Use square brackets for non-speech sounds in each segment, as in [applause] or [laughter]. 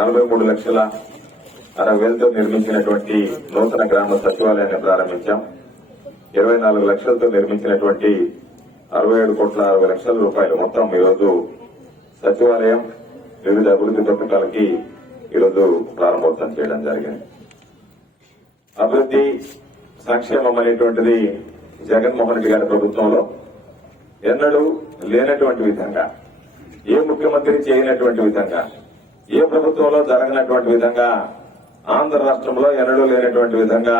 నలభై మూడు లక్షల అరవై వేలతో నిర్మించినటువంటి నూతన గ్రామ సచివాలయాన్ని ప్రారంభించాం. ఇరవై నాలుగు లక్షలతో నిర్మించినటువంటి అరవై ఏడు కోట్ల అరవై లక్షల రూపాయలు మొత్తం ఈరోజు సచివాలయం వివిధ అభివృద్ది పథకాలకి ఈరోజు ప్రారంభోత్సవం చేయడం జరిగింది. అభివృద్ది సంక్షేమం అనేటువంటిది జగన్మోహన్ రెడ్డి గారి ప్రభుత్వంలో ఎన్నడూ లేనటువంటి విధంగా ఏ ముఖ్యమంత్రి చేయనటువంటి విధంగా ఏ ప్రభుత్వంలో జరగనటువంటి విధంగా ఆంధ్ర రాష్ట్రంలో ఎన్నడూ లేనటువంటి విధంగా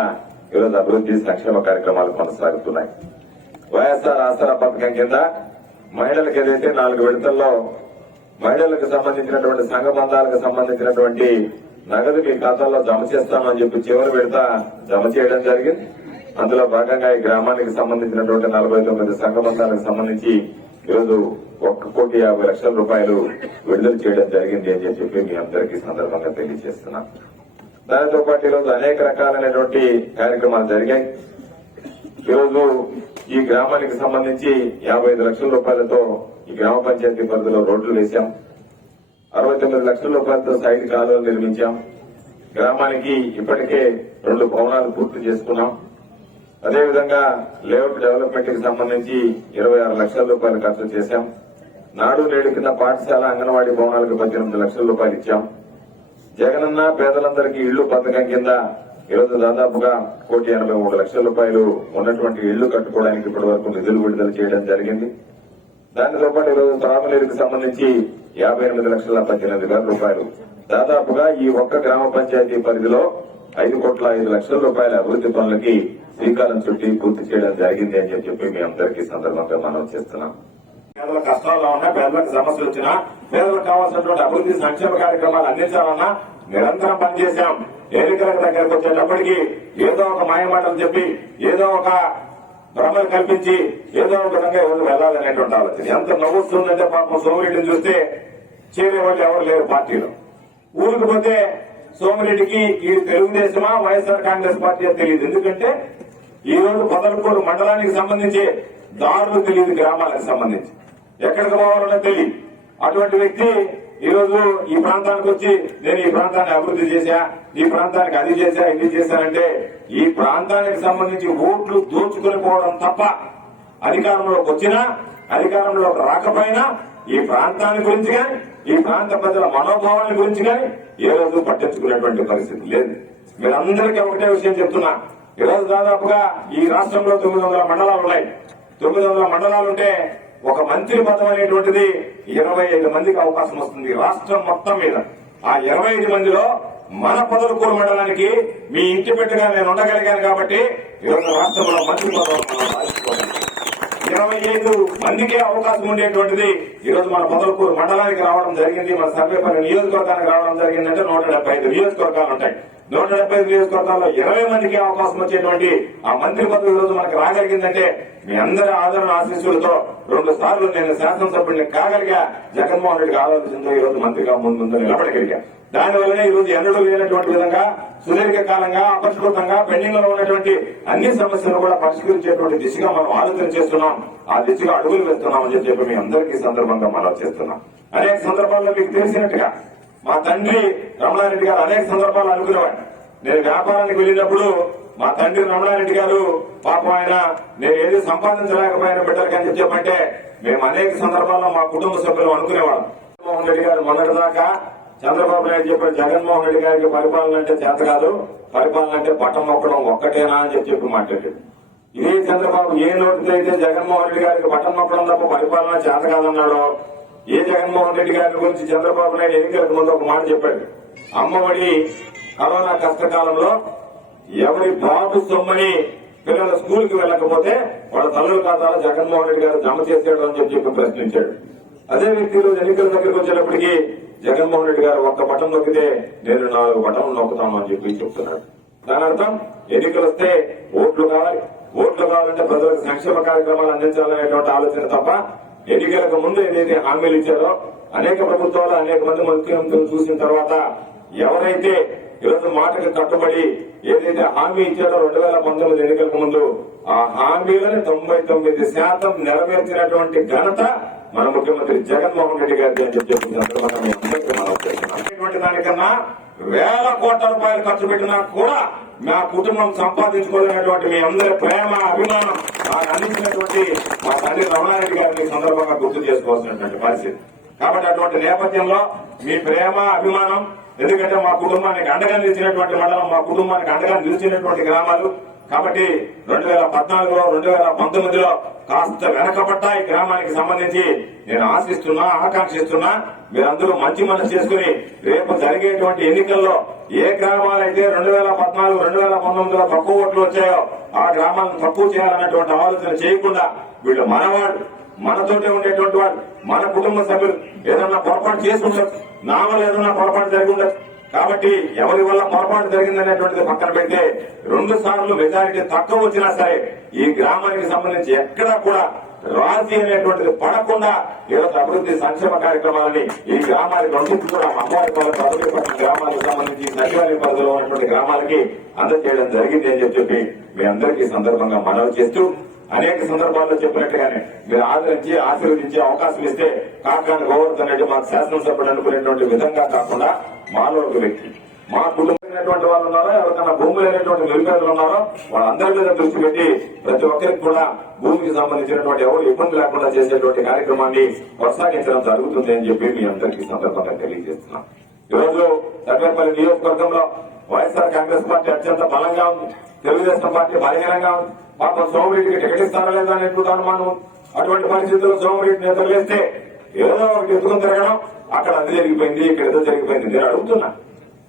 ఈరోజు అభివృద్ది సంక్షేమ కార్యక్రమాలు కొనసాగుతున్నాయి. వైఎస్ఆర్ ఆసరా పథకం కింద మహిళలకు ఏదైతే నాలుగు విడతల్లో మహిళలకు సంబంధించినటువంటి సంఘ బంధాలకు సంబంధించినటువంటి నగదు మీ ఖాతాల్లో జమ చేస్తామని చెప్పి చివరి విడత జమ చేయడం జరిగింది. అందులో భాగంగా ఈ గ్రామానికి సంబంధించినటువంటి నలభై తొమ్మిది సంఘ బంధాలకు సంబంధించి ఈరోజు ఒక్క కోటి యాభై లక్షల రూపాయలు విడుదల చేయడం జరిగింది అని చెప్పి మీ అందరికీ సందర్భంగా తెలియజేస్తున్నా. దానితో పాటు ఈరోజు అనేక రకాలైనటువంటి కార్యక్రమాలు జరిగాయి. ఈరోజు ఈ గ్రామానికి సంబంధించి యాభై ఐదు లక్షల రూపాయలతో ఈ గ్రామ పంచాయతీ పరిధిలో రోడ్లు వేశాం. అరవై తొమ్మిది లక్షల రూపాయలతో సైడ్ కాలువలు నిర్మించాం. గ్రామానికి ఇప్పటికే రెండు భవనాలు పూర్తి చేసుకున్నాం. అదేవిధంగా లేఅవుట్ డెవలప్మెంట్కి సంబంధించి ఇరవై ఆరు లక్షల రూపాయలు ఖర్చు చేశాం. నాడు నేడు కింద పాఠశాల అంగన్వాడీ భవనాలకు పద్దెనిమిది లక్షల రూపాయలు ఇచ్చాం. జగనన్న పేదలందరికీ ఇళ్ళు పథకం కింద ఈరోజు దాదాపుగా కోటి ఎనభై మూడు లక్షల రూపాయలు ఉన్నటువంటి ఇళ్ళు కట్టుకోవడానికి ఇప్పటి వరకు నిధులు విడుదల చేయడం జరిగింది. దానితో పాటు ఈరోజు త్రాగునీరుకు సంబంధించి యాభై ఎనిమిది లక్షల పద్దెనిమిది వేల రూపాయలు. దాదాపుగా ఈ ఒక్క గ్రామ పంచాయతీ పరిధిలో ఐదు కోట్ల ఐదు లక్షల రూపాయల అభివృద్ది పనులకి శ్రీకాలం చుట్టి పూర్తి చేయడం జరిగింది అని చెప్పి మీ అందరికీ సందర్భంగా మనం చేస్తున్నాం. పేదల కష్టాల్లో ఉన్నా పేదలకు సమస్యలు వచ్చినా పేదలకు కావాల్సినటువంటి అభివృద్ధి సంక్షేమ కార్యక్రమాలు అందించాలన్నా నిరంతరం పనిచేశాం. ఎన్నికల దగ్గరకు వచ్చేటప్పటికి ఏదో ఒక మాయమాటలు చెప్పి ఏదో ఒక భ్రమలు కల్పించి ఏదో ఒక విధంగా ఎవరు వెళ్ళాలనేటువంటి ఆలోచన. ఎంత నవ్వుతుందంటే పాపం సోమిరెడ్డిని చూస్తే చేరే వాళ్ళు ఎవరు లేరు పార్టీలో. ఊరికి పోతే సోమిరెడ్డికి ఈ తెలుగుదేశమా వైఎస్ఆర్ కాంగ్రెస్ పార్టీ అని తెలియదు. ఎందుకంటే ఈ రోజు పదలకూరు మండలానికి సంబంధించి దారులు తెలియదు గ్రామాలకు సంబంధించి. ఎక్కడికి పోవాలనో తెలియదు. అటువంటి వ్యక్తి ఈ రోజు ఈ ప్రాంతానికి వచ్చి నేను ఈ ప్రాంతాన్ని అభివృద్ధి చేశా ఈ ప్రాంతానికి అది చేశా ఇది చేశానంటే ఈ ప్రాంతానికి సంబంధించి ఓట్లు దోచుకుని పోవడం తప్ప అధికారంలోకి వచ్చినా అధికారంలోకి రాకపోయినా ఈ ప్రాంతాన్ని గురించి కానీ ఈ ప్రాంత ప్రజల మనోభావాల గురించి కానీ ఏ రోజు పట్టించుకునేటువంటి పరిస్థితి లేదు. మీరందరికీ ఒకటే విషయం చెప్తున్నా. ఈ రోజు దాదాపుగా ఈ రాష్ట్రంలో తొమ్మిది వందల మండలాలు ఉన్నాయి. తొమ్మిది వందల మండలాలుంటే ఒక మంత్రి పదం అనేటువంటిది ఇరవై ఐదు మందికి అవకాశం వస్తుంది రాష్ట్రం మొత్తం మీద. ఆ ఇరవై ఐదు మందిలో మన పొదలకూరు మండలానికి మీ ఇంటి పెట్టుగా నేను ఉండగలిగాను కాబట్టి ఈరోజు రాష్ట్రంలో మంత్రి పదవులు ఇరవై ఐదు మందికే అవకాశం ఉండేటువంటిది ఈరోజు మన పొదలకూరు మండలానికి రావడం జరిగింది. మన సర్వేపల్లి నియోజకవర్గానికి రావడం జరిగిందంటే నూట డెబ్బై ఐదు నియోజకవర్గాలు ఉంటాయి. నూట డెబ్బై ఐదు నియోజకవర్గాల్లో ఇరవై మందికి అవకాశం వచ్చేటువంటి ఆ మంత్రి పదవి ఈ రోజు మనకు రాగలిగిందంటే మీ అందరి ఆదరణ ఆశీస్సులతో రెండు సార్లు నేను శాసనసభ్యుడిని కాగలిగా జగన్మోహన్ రెడ్డికి ఆలోచనతో ఈ రోజు మంత్రిగా ముందు నిలబడగలిగా దానివల్లనే ఈ రోజు ఎన్నడూ లేనటువంటి విధంగా సుదీర్ఘ కాలంగా అపరిష్కృతంగా పెండింగ్లో ఉన్నటువంటి అన్ని సమస్యలను కూడా పరిష్కరించేటువంటి దిశగా మనం ఆలోచన చేస్తున్నాం. ఆ దిశగా అడుగులు వేస్తున్నాం అని చెప్పి మీ అందరికీ సందర్భంగా మనం చేస్తున్నాం. అనేక సందర్భాల్లో మీకు తెలిసినట్టుగా మా తండ్రి రమణారెడ్డి గారు అనేక సందర్భాలు అనుకునేవాడు నేను వ్యాపారానికి వెళ్ళినప్పుడు మా తండ్రి రమణారెడ్డి గారు పాపం ఆయన నేను ఏది సంపాదించలేకపోయిన బిడ్డలకి అని చెప్పంటే మేము అనేక సందర్భాల్లో మా కుటుంబ సభ్యులు అనుకునేవాళ్ళం. జగన్మోహన్ రెడ్డి గారు మొన్నటిదాకా చంద్రబాబు నాయుడు చెప్పిన జగన్మోహన్ రెడ్డి గారికి పరిపాలన అంటే చేత కాదు పరిపాలన అంటే పట్టం మొక్కడం ఒక్కటేనా అని చెప్పి చెప్పి మాట్లాడాడు ఇదే చంద్రబాబు ఏ నోటితో అయితే జగన్మోహన్ రెడ్డి గారికి పట్టం మొక్కడం తప్ప పరిపాలన చేత కాదన్నాడో ఏ జగన్మోహన్ రెడ్డి గారి గురించి చంద్రబాబు నాయుడు ఎన్నికలకు ముందు ఒక మాట చెప్పాడు. అమ్మఒడి కరోనా కష్టకాలంలో ఎవరి బాబు సొమ్మని పిల్లల స్కూల్కి వెళ్ళకపోతే వాళ్ళ తల్లుల ఖాతాలో జగన్మోహన్ రెడ్డి గారు జమ చేసాడు అని చెప్పి చెప్పి ప్రశ్నించాడు. అదే వ్యక్తి ఈరోజు ఎన్నికల దగ్గరికి వచ్చేటప్పటికి జగన్మోహన్ రెడ్డి గారు ఒక్క బటన్ నొక్కితే నేను నాలుగు బటన్లు నొక్కుతాను అని చెప్పి చెప్తున్నాడు. దాని అర్థం ఎన్నికలు వస్తే ఓట్లు కావాలి. ఓట్లు కావాలంటే ప్రజలకు సంక్షేమ కార్యక్రమాలు అందించాలనేటువంటి ఆలోచన తప్ప ఎన్నికలకు ముందు ఏదైతే హామీలు ఇచ్చారో అనేక ప్రభుత్వాలు అనేక మంది ముఖ్యమంత్రులు చూసిన తర్వాత ఎవరైతే ఈరోజు మాటకి కట్టుబడి ఏదైతే హామీ ఇచ్చారో రెండు వేల పంతొమ్మిది ఎన్నికలకు ముందు ఆ హామీలను తొంభై తొమ్మిది శాతం నెరవేర్చినటువంటి ఘనత మన ముఖ్యమంత్రి జగన్మోహన్ రెడ్డి గారి అని చెప్పి దానికన్నా వేల కోట్ల రూపాయలు ఖర్చు పెట్టినా కూడా మా కుటుంబం సంపాదించుకోలేనటువంటి మీ అందరి ప్రేమ అభిమానం నాకు అందించినటువంటి మా తండ్రి రమణారెడ్డి గారిని సందర్భంగా గుర్తు చేసుకోవాల్సినటువంటి పరిస్థితి. కాబట్టి అటువంటి నేపథ్యంలో మీ ప్రేమ అభిమానం ఎందుకంటే మా కుటుంబానికి అండగా నిలిచినటువంటి మండలం మా కుటుంబానికి అండగా నిలిచినటువంటి గ్రామాలు. కాబట్టి రెండు వేల పద్నాలుగులో రెండు వేల పంతొమ్మిదిలో కాస్త వెనకబడ్డ ఈ గ్రామానికి సంబంధించి నేను ఆశిస్తున్నా ఆకాంక్షిస్తున్నా. మీరందరూ మంచి మనసు చేసుకుని రేపు జరిగేటువంటి ఎన్నికల్లో ఏ గ్రామాలైతే రెండు వేల పద్నాలుగు రెండు వేల పంతొమ్మిదిలో తక్కువ ఓట్లు వచ్చాయో ఆ గ్రామాలను తక్కువ చేయాలన్నటువంటి ఆలోచన చేయకుండా వీళ్ళు మనవాళ్ళు మనతోటే ఉండేటువంటి వాళ్ళు మన కుటుంబ సభ్యులు. ఏదన్నా పొరపాటు చేసుకుంటారు నా వల్ల ఏదన్నా పొరపాటు జరిగి ఉండదు కాబట్టి ఎవరి వల్ల పొరపాటు జరిగిందనేటువంటిది పక్కన పెడితే రెండు సార్లు మెజారిటీ తక్కువ వచ్చినా సరే ఈ గ్రామానికి సంబంధించి ఎక్కడా కూడా రాజీ అనేటువంటిది పడకుండా ఈరోజు అభివృద్ధి సంక్షేమ కార్యక్రమాలని ఈ గ్రామానికి రెండింటి కూడా అమ్మవారి గ్రామాలకు సంబంధించి సచివాలయ పరిధిలో ఉన్నటువంటి గ్రామాలకి అందజేయడం జరిగింది అని చెప్పి మీ అందరికీ సందర్భంగా మనవి చేస్తూ అనేక సందర్భాల్లో చెప్పినట్లుగానే మీరు ఆదరించి ఆశీర్వదించే అవకాశం ఇస్తే కాకాని గోవర్ధన్ రెడ్డి మాకు శాసనసభ్యుడు అనుకునేటువంటి విధంగా కాకుండా మాలో ఒక వ్యక్తి. మా కుటుంబమైనటువంటి వాళ్ళు ఉన్నారో? ఎవరికన్నా భూములు లేనటువంటి నిరుపేదలు ఉన్నారో? వాళ్ళందరి మీద దృష్టి పెట్టి ప్రతి ఒక్కరికి కూడా భూమికి సంబంధించినటువంటి ఎవరు ఇబ్బంది లేకుండా చేసేటువంటి కార్యక్రమాన్ని కొనసాగించడం జరుగుతుంది అని చెప్పి మీ అందరికీ సందర్భంగా తెలియజేస్తున్నాం. ఈరోజు సర్వేపల్లి నియోజకవర్గంలో వైఎస్ఆర్ కాంగ్రెస్ పార్టీ అత్యంత బలంగా ఉంది. తెలుగుదేశం పార్టీ బలహీనంగా ఉంది. పాపం సోమరెడ్డికి టికెట్ ఇస్తారా లేదా అని ఎక్కువ అనుమానం అటువంటి పరిస్థితుల్లో సోమరెడ్డి నేతలు వేస్తే ఏదో ఒకటి ఎత్తుకుని తిరగడం అక్కడ అది జరిగిపోయింది ఇక్కడ ఏదో జరిగిపోయింది నేను అడుగుతున్నా.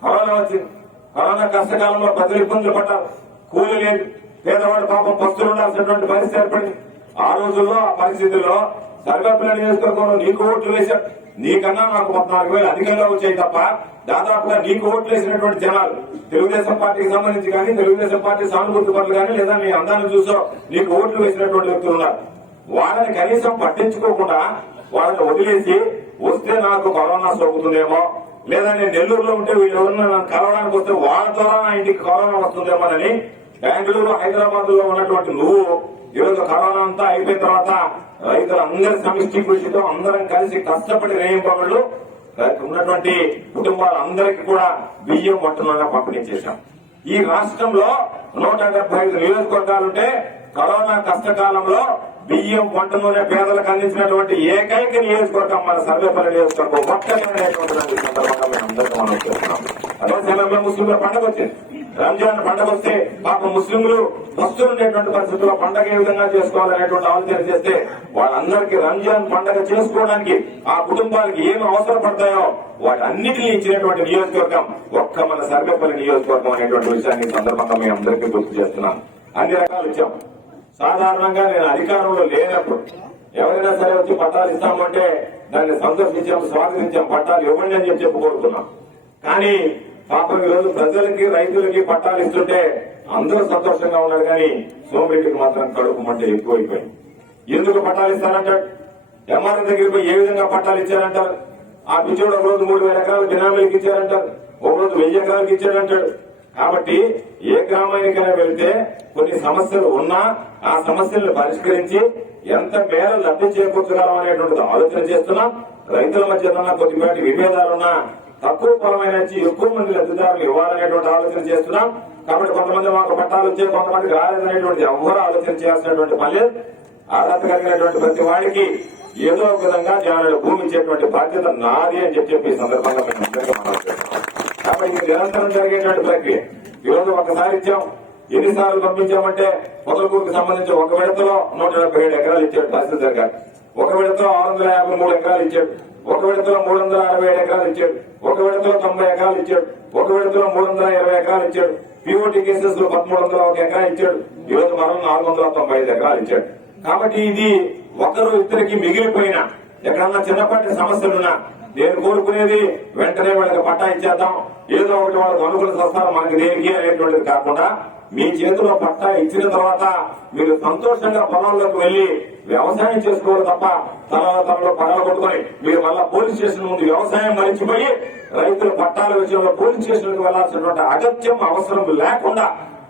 కరోనా వచ్చింది. కరోనా కష్టకాలంలో ప్రజలు ఇబ్బందులు పడ్డారు. కూలి లేదు పేదవాడు పాపం పస్తులు ఉండాల్సినటువంటి పరిస్థితి ఏర్పడింది. ఆ రోజుల్లో ఆ పరిస్థితుల్లో సర్వేపల్లి నియోజకవర్గంలో నీకు ఓట్లు వేశారు. నీకన్నా నాకు పద్నాలుగు వేలు అధికంగా వచ్చాయి తప్ప దాదాపుగా నీకు ఓట్లు వేసినటువంటి జనాలు తెలుగుదేశం పార్టీకి సంబంధించి కానీ తెలుగుదేశం పార్టీ సానుభూతి పనులు కానీ లేదా నీ అందాన్ని చూసో నీకు ఓట్లు వేసినటువంటి వ్యక్తులు ఉన్నారు. వాళ్ళని కనీసం పట్టించుకోకుండా వాళ్ళని వదిలేసి వస్తే నాకు కరోనా సోకుతుందేమో లేదా నేను నెల్లూరులో ఉంటే వీళ్ళు ఎవరన్నా నన్ను కలవడానికి వస్తే వాళ్ళ ద్వారా నా ఇంటికి కరోనా వస్తుందేమోనని బెంగళూరు హైదరాబాద్లో ఉన్నటువంటి నువ్వు ఈరోజు కరోనా అంతా అయిపోయిన తర్వాత రైతులందరి సమిష్టి కృషితో అందరం కలిసి కష్టపడి రేయింపబడులు ఉన్నటువంటి కుటుంబాలందరికీ కూడా బియ్యం వంటలుగా పంపిణీ చేశాం. ఈ రాష్ట్రంలో నూట డెబ్బై ఐదు నియోజకవర్గాలుంటే కరోనా కష్టకాలంలో బియ్యం వంట నూనె పేదలకు అందించినటువంటి ఏకైక నియోజకవర్గం మన సర్వేపల్లి నియోజకవర్గం ఒక్కటే అనేటువంటి సందర్భంగా మేము అందరికీ మనం చేస్తున్నాం అదే సమయంలో ముస్లింల పండుగ వచ్చింది. రంజాన్ పండగ వస్తే పాప ముస్లింలు బస్సులు ఉండేటువంటి పరిస్థితుల్లో పండగ ఏ విధంగా చేసుకోవాలనేటువంటి ఆలోచన చేస్తే వాళ్ళందరికీ రంజాన్ పండగ చేసుకోవడానికి ఆ కుటుంబానికి ఏమి అవసరపడతాయో వాటన్నిటినీ ఇచ్చినటువంటి నియోజకవర్గం ఒక్క మన సర్వేపల్లి నియోజకవర్గం అనేటువంటి విషయాన్ని సందర్భంగా మేము అందరికీ గుర్తు చేస్తున్నాం అన్ని రకాలు ఇచ్చాం. సాధారణంగా నేను అధికారంలో లేనప్పుడు ఎవరైనా సరే వచ్చి పట్టాలు ఇస్తామంటే దాన్ని సంతోషించాం స్వాగతించాం పట్టాలు ఇవ్వండి అని చెప్పి చెప్పి కోరుకున్నాం. కానీ పాపం ఈ రోజు ప్రజలకి రైతులకి పట్టాలు ఇస్తుంటే అందరూ సంతోషంగా ఉన్నారు కానీ సోమిరెడ్డికి మాత్రం కడుపు మంట ఎక్కువైపోయింది. ఎందుకు పట్టాలు ఇస్తారంటాడు ఎంఆర్ఎం దగ్గరికి పోయి ఏ విధంగా పట్టాలు ఇచ్చారంటారు? ఆ పిచ్చోడు ఒక రోజు మూడు వేల ఎకరాలు బినామీలకు ఇచ్చారంటారు. ఒక రోజు వెయ్యి ఎకరాలకు ఇచ్చారంటాడు కాబట్టి ఏ గ్రామానికైనా వెళ్తే కొన్ని సమస్యలు ఉన్నా ఆ సమస్యలను పరిష్కరించి ఎంత మేర లబ్ధి చేకూర్చగలం అనేటువంటిది ఆలోచన చేస్తున్నాం. రైతుల మధ్య కొద్దిపాటి విభేదాలున్నా తక్కువ పొలమైన ఎక్కువ మంది లబ్ధిదారులు ఇవ్వాలనేటువంటి ఆలోచన చేస్తున్నాం. కాబట్టి కొంతమంది మాకు పట్టాలు వచ్చే కొంతమందికి రాలేదనేటువంటి ఎవరు ఆలోచన చేయాల్సినటువంటి పని అర్హత కలిగినటువంటి ప్రతి వాడికి ఏదో ఒక విధంగా జనాలు భూమి ఇచ్చేటువంటి బాధ్యత నాది అని చెప్పి చెప్పి ఈ సందర్భంగా మేము అందరికీ మనం కాబట్టి ఇది నిరంతరం జరిగేటువంటి ప్రక్రియ. ఈ రోజు ఒకసారి ఇచ్చాం. ఎన్నిసార్లు పంపించామంటే పొదలకూరుకు సంబంధించి ఒక విడతలో నూట డెబ్బై ఏడు ఎకరాలు ఇచ్చాడు తహసీల్దార్ గారు ఒక విడతలో ఆరు వందల యాభై మూడు ఎకరాలు ఇచ్చాడు ఒక విడతలో మూడు వందల అరవై ఏడు ఎకరాలు ఇచ్చాడు. ఒక విడతలో తొంభై ఎకరాలు ఇచ్చాడు. ఒక విడతలో మూడు వందల ఇరవై ఎకరాలు ఇచ్చాడు. పిఓటి కేసెస్లో పదమూడు వందల ఒక ఎకరా ఇచ్చాడు. ఈరోజు మనం నాలుగు వందల తొంభై ఐదు ఎకరాలు ఇచ్చాడు. కాబట్టి ఇది ఒకరు ఇద్దరికి మిగిలిపోయిన ఎక్కడన్నా చిన్నపాటి సమస్యలున్నా నేను కోరుకునేది వెంటనే వాళ్ళకి పట్టా ఇచ్చేద్దాం. ఏదో ఒకటి వాళ్ళకి అనుకూల సంస్థలు మనకి దేనికి అనేటువంటిది కాకుండా మీ చేతిలో పట్టా ఇచ్చిన తర్వాత మీరు సంతోషంగా పొలాల్లోకి వెళ్ళి వ్యవసాయం చేసుకోవాలి తప్ప తల తనలో పగల కొట్టుకొని మీరు మళ్ళా పోలీస్ స్టేషన్ ముందు వ్యవసాయం మరిచిపోయి రైతుల పట్టాల విషయంలో పోలీస్ స్టేషన్కి వెళ్ళాల్సినటువంటి అగత్యం అవసరం లేకుండా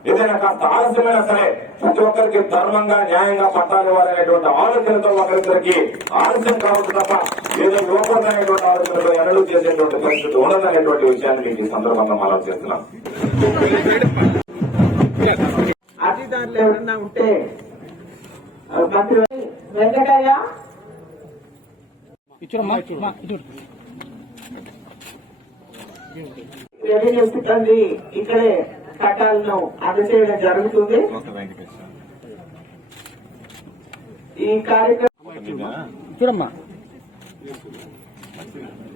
ఏదైనా కాస్త ఆలస్యమైనా సరే ప్రతి ఒక్కరికి ధర్మంగా న్యాయంగా పట్టాలు ఇవ్వాలనేటువంటి ఆలోచనతో ఒకరిద్దరికి ఆలస్యం కావచ్చు తప్ప ఏదో ఇవ్వకూడదనేటువంటి ఆలోచనతో ఎన్నడూ చేసేటువంటి పరిస్థితి ఉండదనేటువంటి విషయాన్ని మీకు ఈ సందర్భంగా మనం చేస్తున్నాం అతిథులు ఎవరన్నా ఉంటే మంత్రి వెంకటయ్య రెవెన్యూ సిబ్బంది ఇక్కడే పట్టాలను అందజేయడం జరుగుతుంది ఈ కార్యక్రమం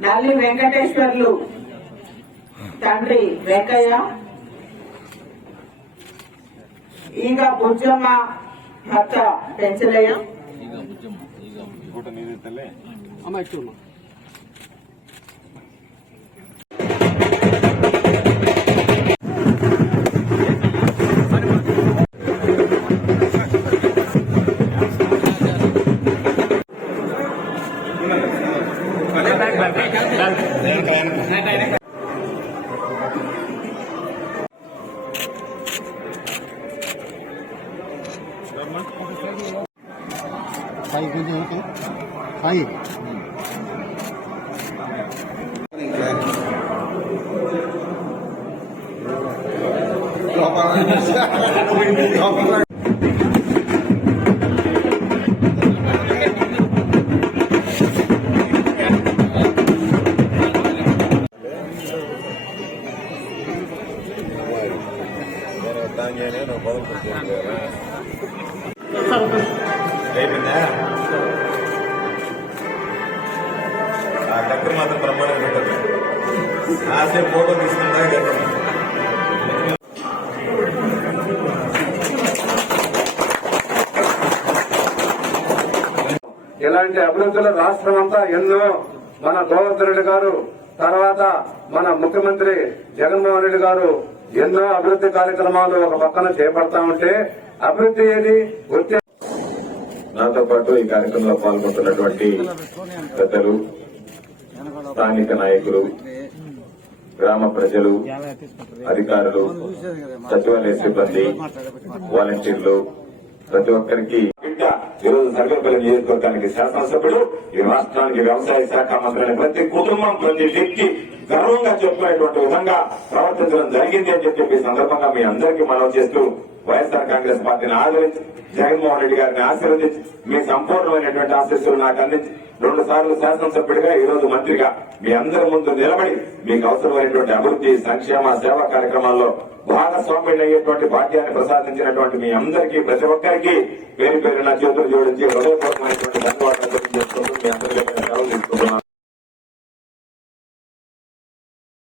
నల్లి వెంకటేశ్వర్లు. తండ్రి వెంకయ్య. ఇంకా బుజ్జమ్మ భర్త పెంచలయ్య అమ్మా చూడమ్మా [laughs] I'm ఇలాంటి అభివృద్ధిలో రాష్ట్రం అంతా ఎన్నో మన గోవర్ధన్ రెడ్డి గారు తర్వాత మన ముఖ్యమంత్రి జగన్మోహన్ రెడ్డి గారు ఎన్నో అభివృద్ధి కార్యక్రమాలు ఒక పక్కన చేపడతా ఉంటే అభివృద్ధి ఏది? వచ్చే నాతో పాటు ఈ కార్యక్రమంలో పాల్గొంటున్నటువంటి పెద్దలు స్థానిక నాయకులు గ్రామ ప్రజలు అధికారులు సచివాలయ సిబ్బంది వాలంటీర్లు ప్రతి ఒక్కరికి బిడ్డ ఈరోజు సర్వేపల్లి నియోజకవర్గానికి శాసనసభ్యుడు ఈ రాష్ట్రానికి వ్యవసాయ శాఖ మంత్రి ప్రతి కుటుంబం ప్రతి వ్యక్తి గర్వంగా చెప్పుకునేటువంటి విధంగా ప్రవర్తించడం జరిగింది అని చెప్పి సందర్భంగా మీ అందరికీ మనవి చేస్తూ వైఎస్ఆర్ కాంగ్రెస్ పార్టీని ఆదరించి జగన్మోహన్ రెడ్డి గారిని ఆశీర్వదించి మీ సంపూర్ణమైనటువంటి ఆశీస్సులు నాకు అందించి రెండు సార్లు శాసనసభ్యుడిగా ఈ రోజు మంత్రిగా మీ అందరి ముందు నిలబడి మీకు అవసరమైనటువంటి అభివృద్ధి సంక్షేమ సేవా కార్యక్రమాల్లో భాగస్వామ్యం అయ్యేటువంటి భాగ్యాన్ని ప్రసాదించినటువంటి మీ అందరికీ ప్రతి ఒక్కరికి పేరు నా చేతులు జోడించి హృదయపూర్వమైనటువంటి ధన్యవాదాలు మీ అందరికీ సెలవు తీసుకుంటున్నాను.